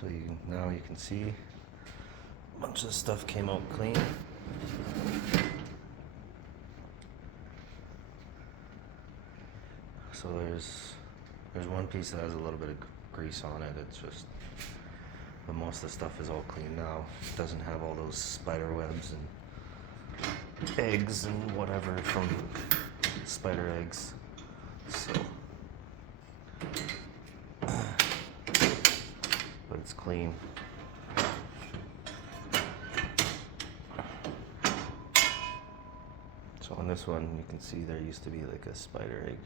So now you can see a bunch of stuff came out clean. So there's one piece that has a little bit of grease on it. It's just, but most of the stuff is all clean now. It doesn't have all those spider webs and eggs and whatever from spider eggs. So, but it's clean. So on this one, you can see there used to be like a spider egg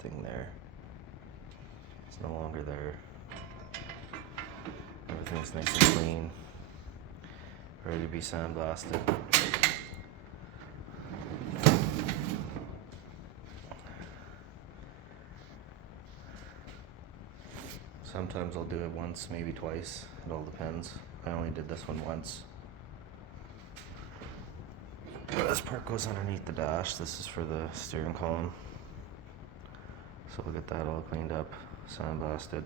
thing there. It's no longer there. Everything's nice and clean, ready to be sandblasted. Sometimes I'll do it once, maybe twice. It all depends. I only did this one once. This part goes underneath the dash. This is for the steering column. So we'll get that all cleaned up, sandblasted.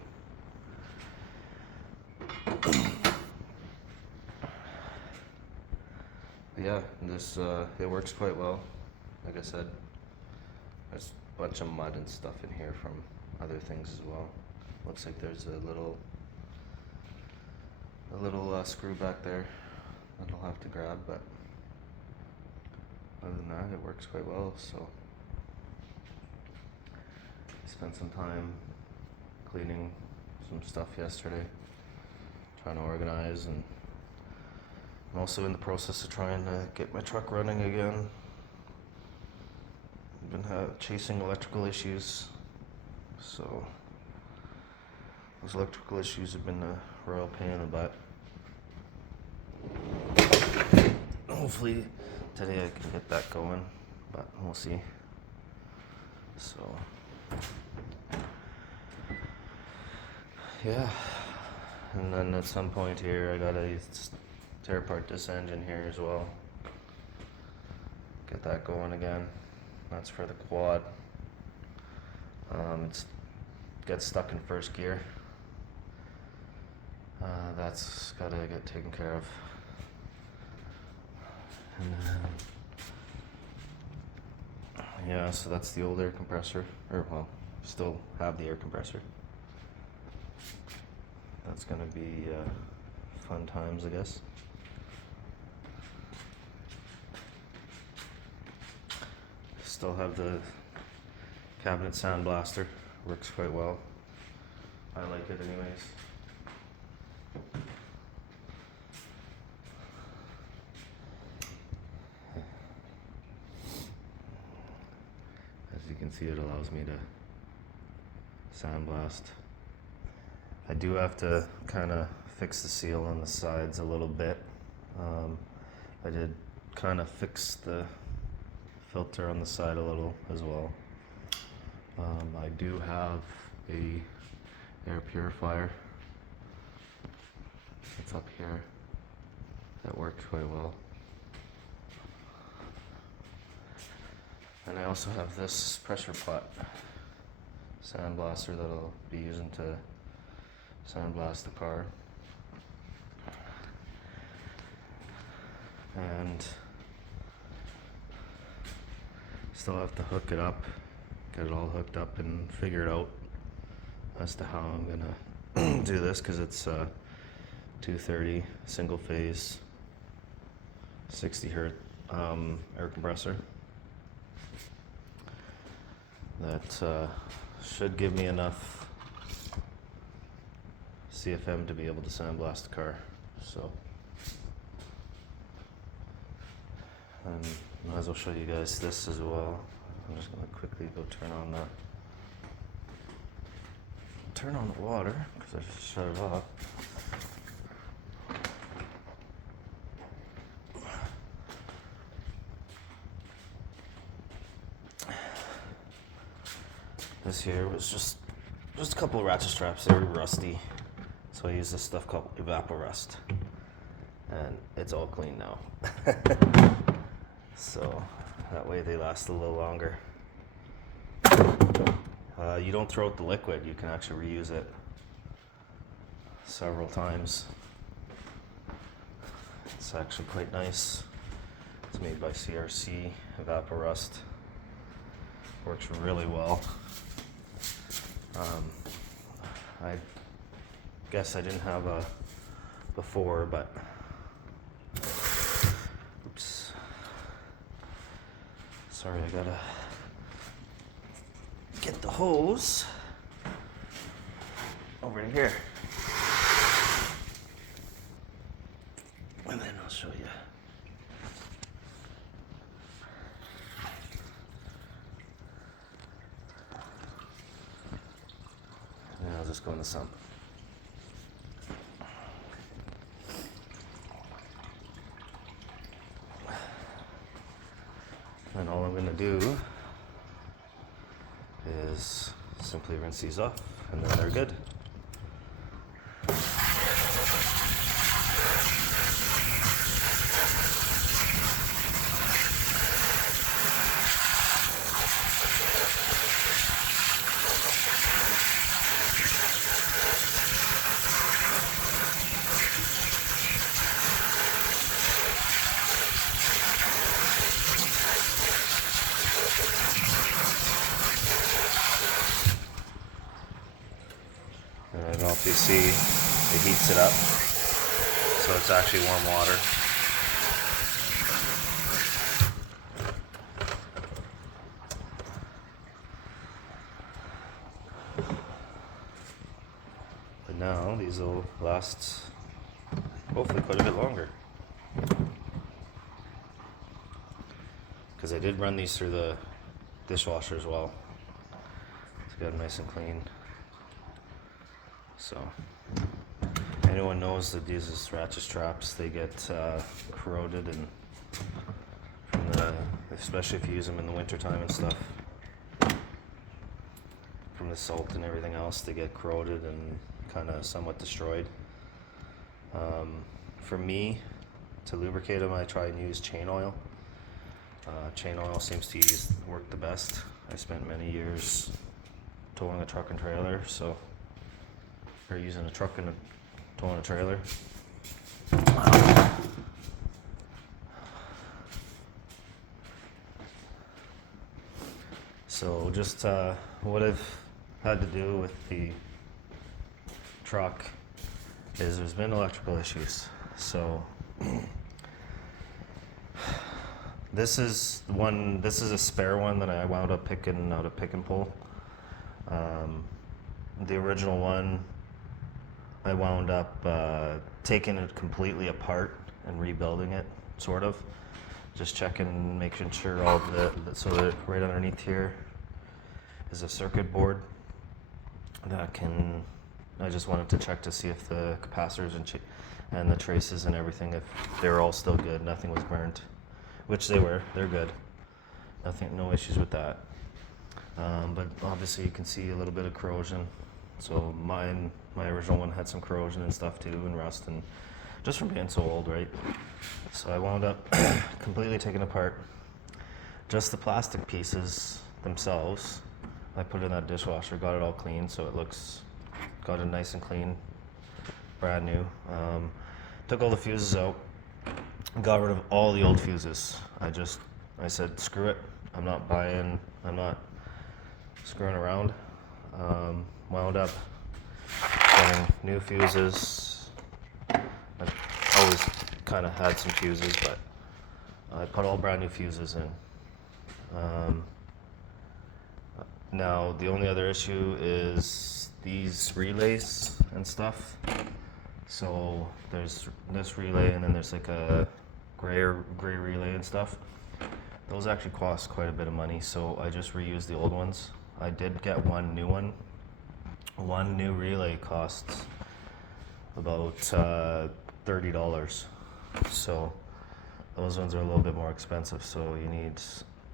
Yeah, this it works quite well. Like I said, there's a bunch of mud and stuff in here from other things as well. Looks like there's a little screw back there that I'll have to grab, but other than that, it works quite well. So I spent some time cleaning some stuff yesterday, trying to organize, and I'm also in the process of trying to get my truck running again. I've been chasing electrical issues, so those electrical issues have been a royal pain in the butt. Hopefully today I can get that going, but we'll see. So yeah, and then at some point here I gotta tear apart this engine here as well, get that going again. That's for the quad. It's gets stuck in first gear. That's gotta get taken care of. And yeah, so that's the old air compressor, or well, still have the air compressor. That's gonna be fun times, I guess. Still have the cabinet sandblaster, works quite well. I like it anyways. As you can see, it allows me to sandblast. I do have to kind of fix the seal on the sides a little bit. I did kind of fix the filter on the side a little as well. I do have a air purifier that's up here that works quite well. And I also have this pressure pot sandblaster that I'll be using to sandblast the car. And still have to hook it up, get it all hooked up and figure it out as to how I'm gonna do this, because it's 230 single phase 60 hertz air compressor that should give me enough CFM to be able to sandblast the car. So, and might as well show you guys this as well. I'm just gonna quickly go turn on the water, because I just shut it off. This here was just a couple of ratchet straps. They were rusty, so I used this stuff called Evaporust, and it's all clean now. So that way they last a little longer. You don't throw out the liquid, you can actually reuse it. several times. It's actually quite nice. It's made by CRC, Evaporust. Works really well. I guess I didn't have a before, but oops. Sorry, I gotta get the hose over here. And then I'll show you. And I'll just go in the sump. And all I'm going to do is simply rinse these off, and then they're good. And I don't know if you see, it heats it up, so it's actually warm water. But now these will last hopefully quite a bit longer. Because I did run these through the dishwasher as well to get them nice and clean. So, anyone knows that these is ratchet straps, they get corroded, and from especially if you use them in the wintertime and stuff, from the salt and everything else, they get corroded and kind of somewhat destroyed. For me, to lubricate them, I try and use chain oil. Chain oil seems to work the best. I spent many years towing a truck and trailer, so or using a truck and towing a trailer. So just what I've had to do with the truck is there's been electrical issues. So this is a spare one that I wound up picking out of Pick and Pull. The original one, I wound up taking it completely apart and rebuilding it, sort of. Just checking, making sure all so that right underneath here is a circuit board that I just wanted to check to see if the capacitors and the traces and everything, if they're all still good, nothing was burnt, which they're good. No issues with that. But obviously you can see a little bit of corrosion. So my original one had some corrosion and stuff too, and rust, and just from being so old, right? So I wound up completely taking apart just the plastic pieces themselves. I put it in that dishwasher, got it all clean, so got it nice and clean, brand new. Took all the fuses out, got rid of all the old fuses. I said, screw it, I'm not screwing around. Wound up getting new fuses. I've always kind of had some fuses, but I put all brand new fuses in. Now the only other issue is these relays and stuff. So there's this relay, and then there's like a gray relay and stuff. Those actually cost quite a bit of money, so I just reused the old ones. I did get one new one. One new relay costs about $30. So those ones are a little bit more expensive. So you need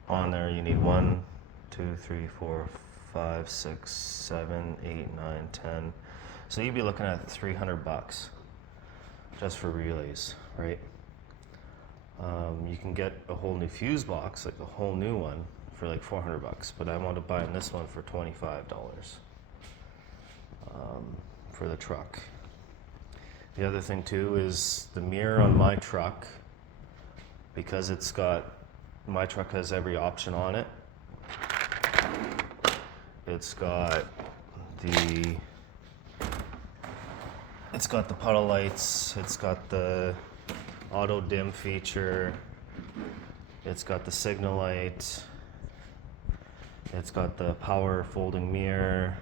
1, 2, 3, 4, 5, 6, 7, 8, 9, 10. So you'd be looking at $300 just for relays, right? You can get a whole new fuse box, like a whole new one, for like $400, but I wound up buying this one for $25 for the truck. The other thing too is the mirror on my truck, because my truck has every option on it. It's got the puddle lights, it's got the auto dim feature, it's got the signal light, it's got the power folding mirror,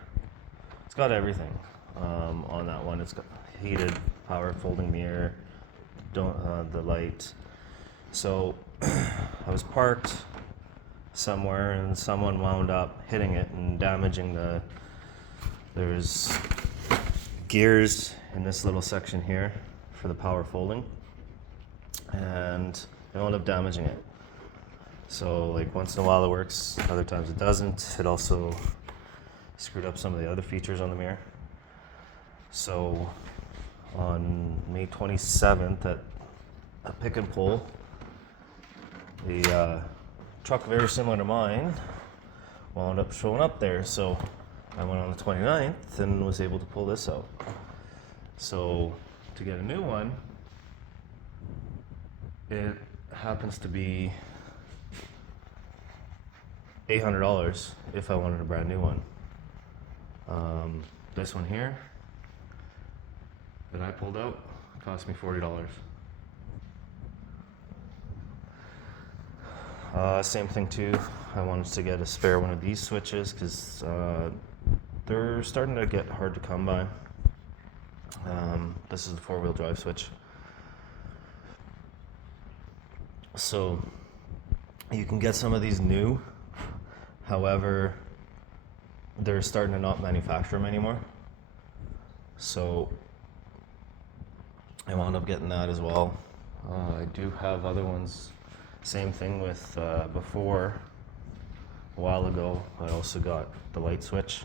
it's got everything on that one. It's got heated power folding mirror, the light. So I was parked somewhere and someone wound up hitting it and damaging there's gears in this little section here for the power folding, and they wound up damaging it. So like once in a while it works, other times it doesn't. It also screwed up some of the other features on the mirror. So on May 27th at a pick and pull, the truck very similar to mine wound up showing up there. So I went on the 29th and was able to pull this out. So to get a new one, it happens to be $800 if I wanted a brand new one. This one here that I pulled out cost me $40. Same thing too, I wanted to get a spare one of these switches because they're starting to get hard to come by. This is the 4-wheel drive switch. So you can get some of these new, however, they're starting to not manufacture them anymore. So I wound up getting that as well. I do have other ones. Same thing with before, a while ago, I also got the light switch.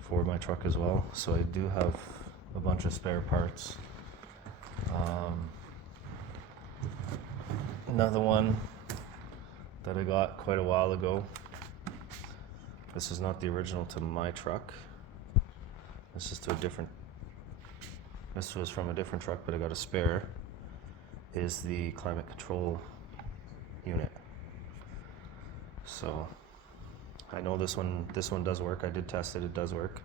For my truck as well. So I do have a bunch of spare parts. Another one that I got quite a while ago. This is not the original to my truck. This is This was from a different truck, but I got a spare. Is the climate control unit. So I know this one does work. I did test it. It does work.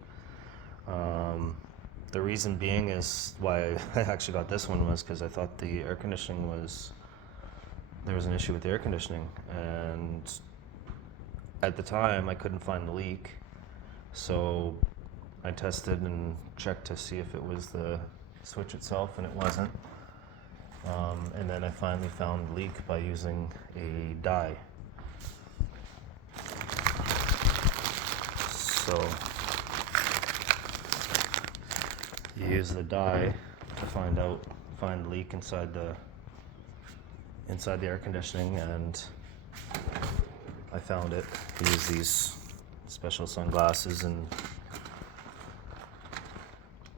The reason being is why I actually got this one was because I thought the air conditioning there was an issue with the air conditioning, and at the time I couldn't find the leak. So I tested and checked to see if it was the switch itself, and it wasn't. And then I finally found the leak by using a dye. So you use the dye to find the leak inside the air conditioning, and I found it. I use these special sunglasses and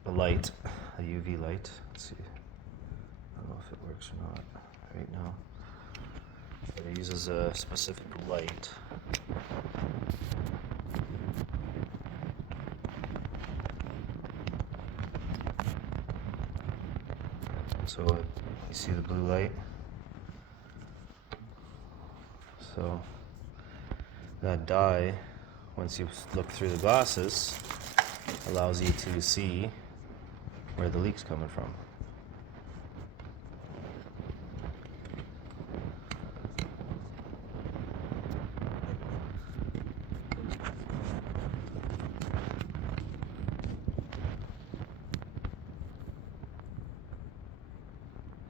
a light, a UV light. Let's see. I don't know if it works or not right now. But it uses a specific light. So you see the blue light? So that dye, once you look through the glasses, allows you to see where the leak's coming from.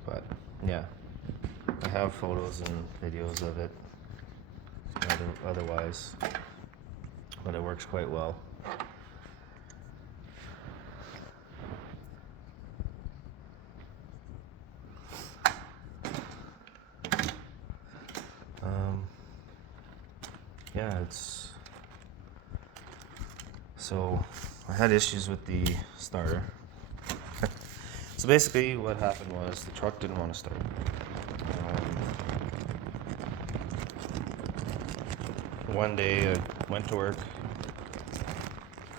But yeah, I have photos and videos of it otherwise, but it works quite well. Yeah, so I had issues with the starter. So basically what happened was the truck didn't want to start. One day I went to work,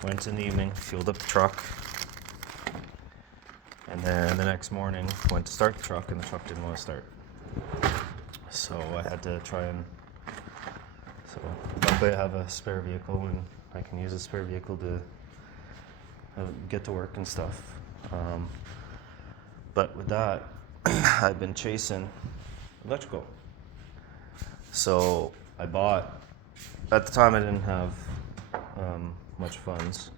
went in the evening, fueled up the truck, and then the next morning went to start the truck, and the truck didn't want to start. So I had to try and, so luckily I have a spare vehicle, and I can use a spare vehicle to get to work and stuff. But with that, I've been chasing electrical. So I bought, at the time I didn't have much funds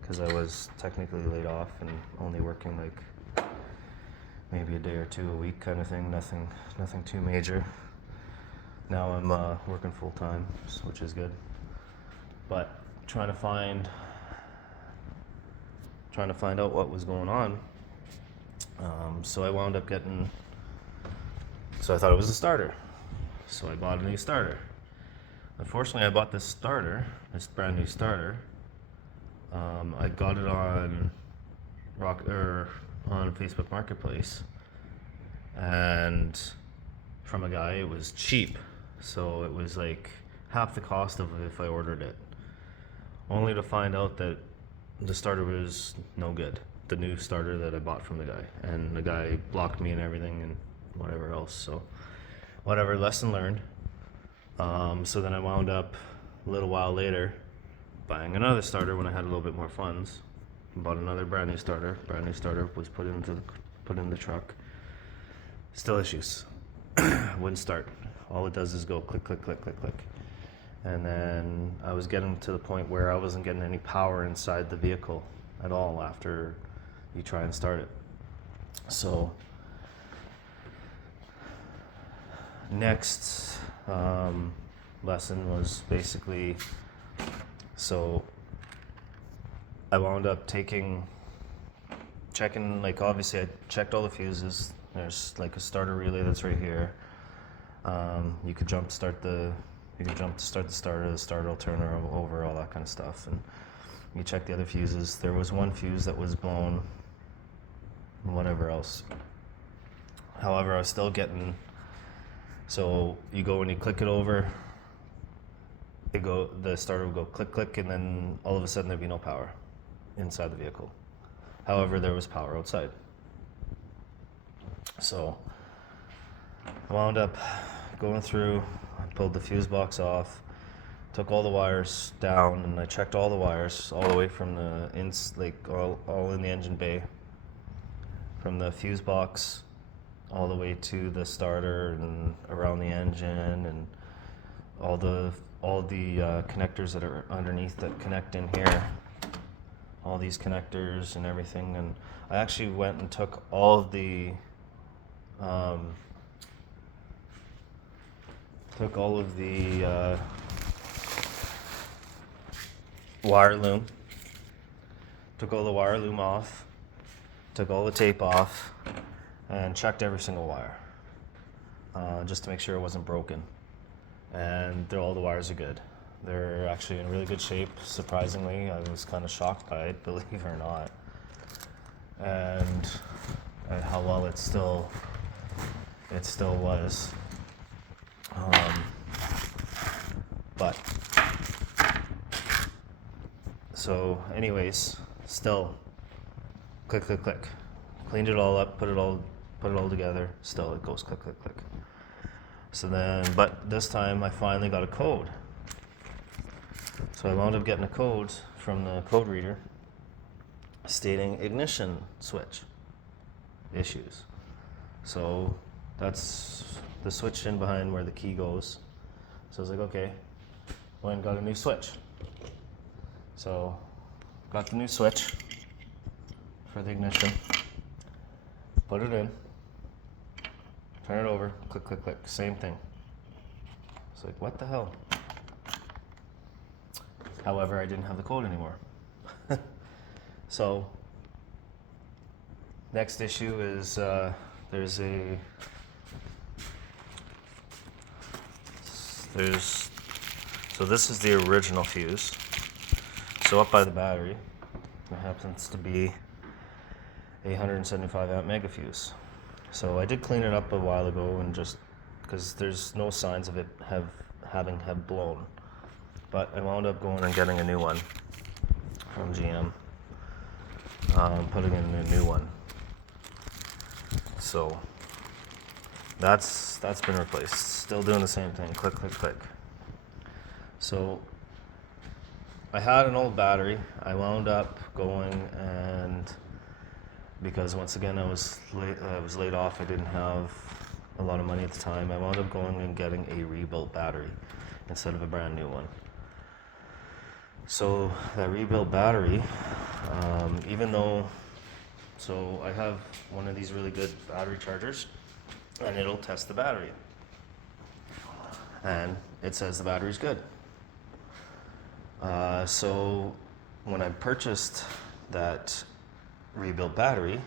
because I was technically laid off and only working like maybe a day or two a week kind of thing, nothing too major. Now I'm working full time, which is good. But trying to find out what was going on. So I wound up getting, so I thought it was a starter. So I bought a new starter. Unfortunately, I bought this brand new starter. I got it on on Facebook Marketplace, and from a guy, it was cheap. So it was like half the cost of if I ordered it. Only to find out that the starter was no good. The new starter that I bought from the guy, and the guy blocked me and everything and whatever else. So whatever, lesson learned. So then I wound up a little while later buying another starter when I had a little bit more funds. Bought another brand new starter. Brand new starter was put in the truck. Still issues. Wouldn't start. All it does is go click, click, click, click, click. And then I was getting to the point where I wasn't getting any power inside the vehicle at all after you try and start it. So next lesson was basically, so I wound up checking, like obviously I checked all the fuses. There's like a starter relay that's right here. You could jump to start the starter, the starter will turn over, all that kind of stuff. And you check the other fuses. There was one fuse that was blown, and whatever else. However, I was still getting, so you go and you click it over, the starter will go click, click, and then all of a sudden there'd be no power inside the vehicle. However, there was power outside. So I wound up going through, I pulled the fuse box off, took all the wires down, and I checked all the wires all the way from the all in the engine bay, from the fuse box all the way to the starter and around the engine, and all the connectors that are underneath that connect in here, all these connectors and everything. And I actually went and took all of the wire loom, took all the wire loom off, took all the tape off, and checked every single wire, just to make sure it wasn't broken. And all the wires are good. They're actually in really good shape, surprisingly. I was kind of shocked by it, believe it or not. And how well it still was. But so anyways, still click, click, click. Cleaned it all up, put it all together. Still it goes click, click, click. So then, but this time I finally got a code. So I wound up getting a code from the code reader stating ignition switch issues. So that's the switch in behind where the key goes. So I was like, okay, went and got a new switch. So got the new switch for the ignition, put it in, turn it over, click, click, click, same thing. It's like, what the hell? However, I didn't have the code anymore. So next issue is so this is the original fuse. So up by the battery, it happens to be a 175 amp mega fuse. So I did clean it up a while ago, and just because there's no signs of it having blown, but I wound up going and getting a new one from GM, putting in a new one. So that's been replaced. Still doing the same thing. Click, click, click. So I had an old battery. I wound up going, and because once again I was laid off. I didn't have a lot of money at the time. I wound up going and getting a rebuilt battery instead of a brand new one. So that rebuilt battery, so I have one of these really good battery chargers, and it'll test the battery, and it says the battery's good. So when I purchased that rebuilt battery,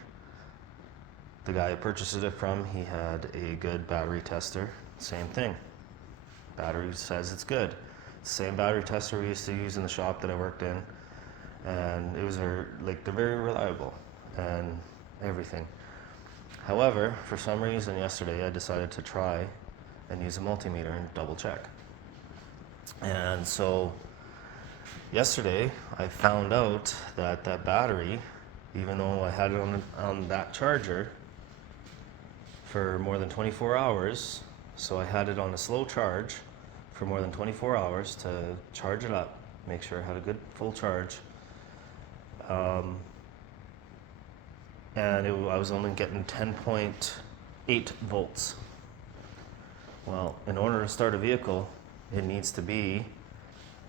the guy I purchased it from, he had a good battery tester. Same thing. Battery says it's good. Same battery tester we used to use in the shop that I worked in, and it was they're very reliable and everything. However, for some reason yesterday I decided to try and use a multimeter and double check. And so yesterday I found out that that battery, even though I had it on that charger for more than 24 hours, so I had it on a slow charge for more than 24 hours to charge it up, make sure I had a good full charge. And I was only getting 10.8 volts. Well, in order to start a vehicle, it needs to be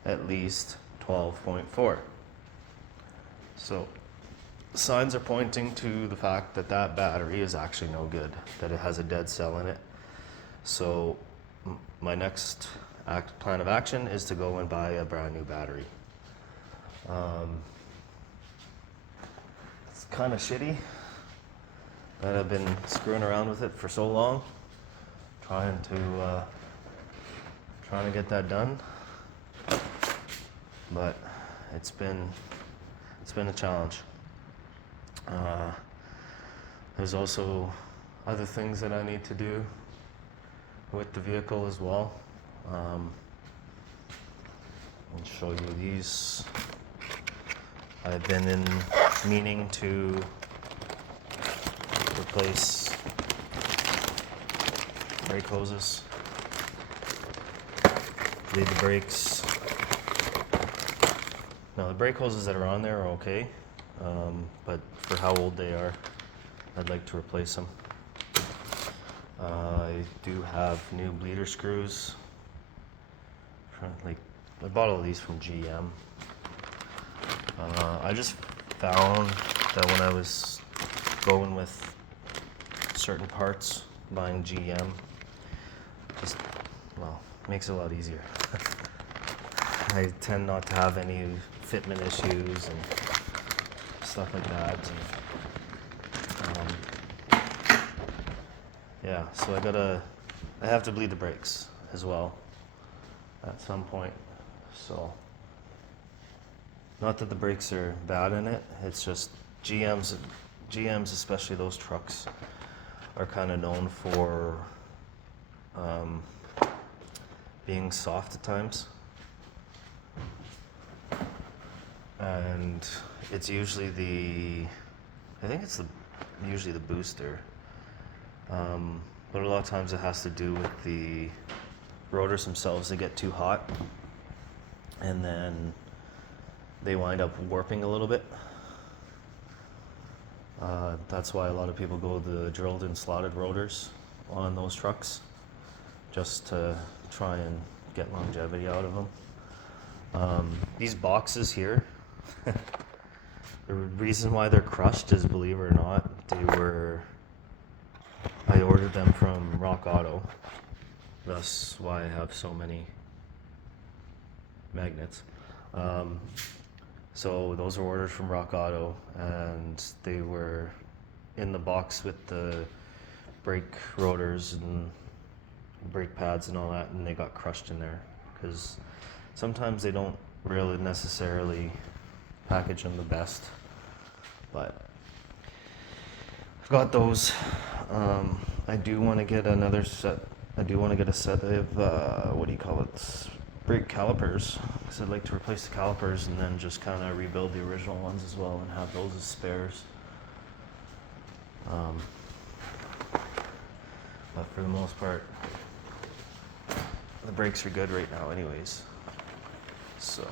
at least 12.4. So signs are pointing to the fact that that battery is actually no good, that it has a dead cell in it. So my next plan of action is to go and buy a brand new battery. It's kind of shitty that I've been screwing around with it for so long, trying to get that done, but it's been a challenge. There's also other things that I need to do with the vehicle as well. I'll show you these. I've been meaning to replace brake hoses, bleed the brakes. Now the brake hoses that are on there are okay, but for how old they are, I'd like to replace them. I do have new bleeder screws. I bought all these from GM. I just found that when I was going with certain parts, buying GM makes it a lot easier. I tend not to have any fitment issues and stuff like that. And, so I have to bleed the brakes as well at some point. So, not that the brakes are bad in it, it's just GMs, especially those trucks, are kind of known for being soft at times. And it's usually usually the booster. But a lot of times it has to do with the rotors themselves. They get too hot, and then they wind up warping a little bit. That's why a lot of people go the drilled and slotted rotors on those trucks, just to try and get longevity out of them. These boxes here, the reason why they're crushed is, believe it or not, I ordered them from Rock Auto. That's why I have so many magnets. So those were ordered from Rock Auto, and they were in the box with the brake rotors and brake pads and all that, and they got crushed in there because sometimes they don't really necessarily package them the best. But I've got those. I do want to get another set. I do want to get a set of brake calipers, because I'd like to replace the calipers and then just kind of rebuild the original ones as well and have those as spares. But for the most part, the brakes are good right now anyways. So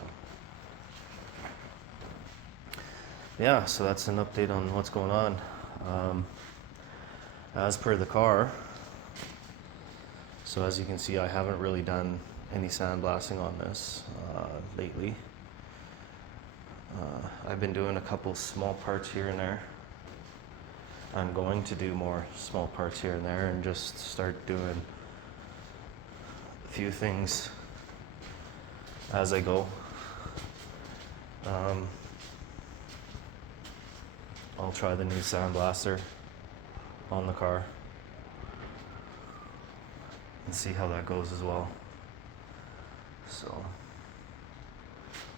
yeah, so that's an update on what's going on. As per the car, so as you can see, I haven't really done any sandblasting on this lately. I've been doing a couple small parts here and there. I'm going to do more small parts here and there and just start doing a few things as I go. I'll try the new sandblaster on the car and see how that goes as well. So,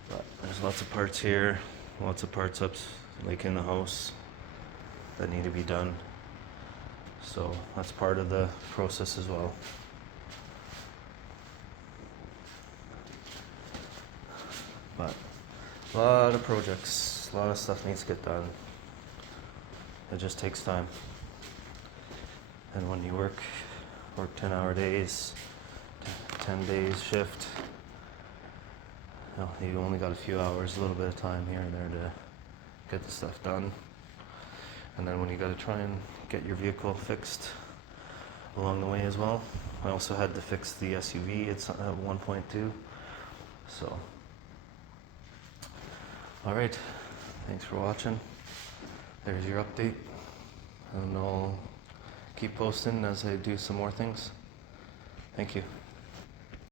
but there's lots of parts here, lots of parts up like in the house that need to be done. So that's part of the process as well. But a lot of projects, a lot of stuff needs to get done. It just takes time. And when you work 10-hour days, 10 days shift, you only got a few hours, a little bit of time here and there to get the stuff done. And then when you got to try and get your vehicle fixed along the way as well. I also had to fix the SUV, it's at 1.2. So, alright, thanks for watching. There's your update. And I'll keep posting as I do some more things. Thank you.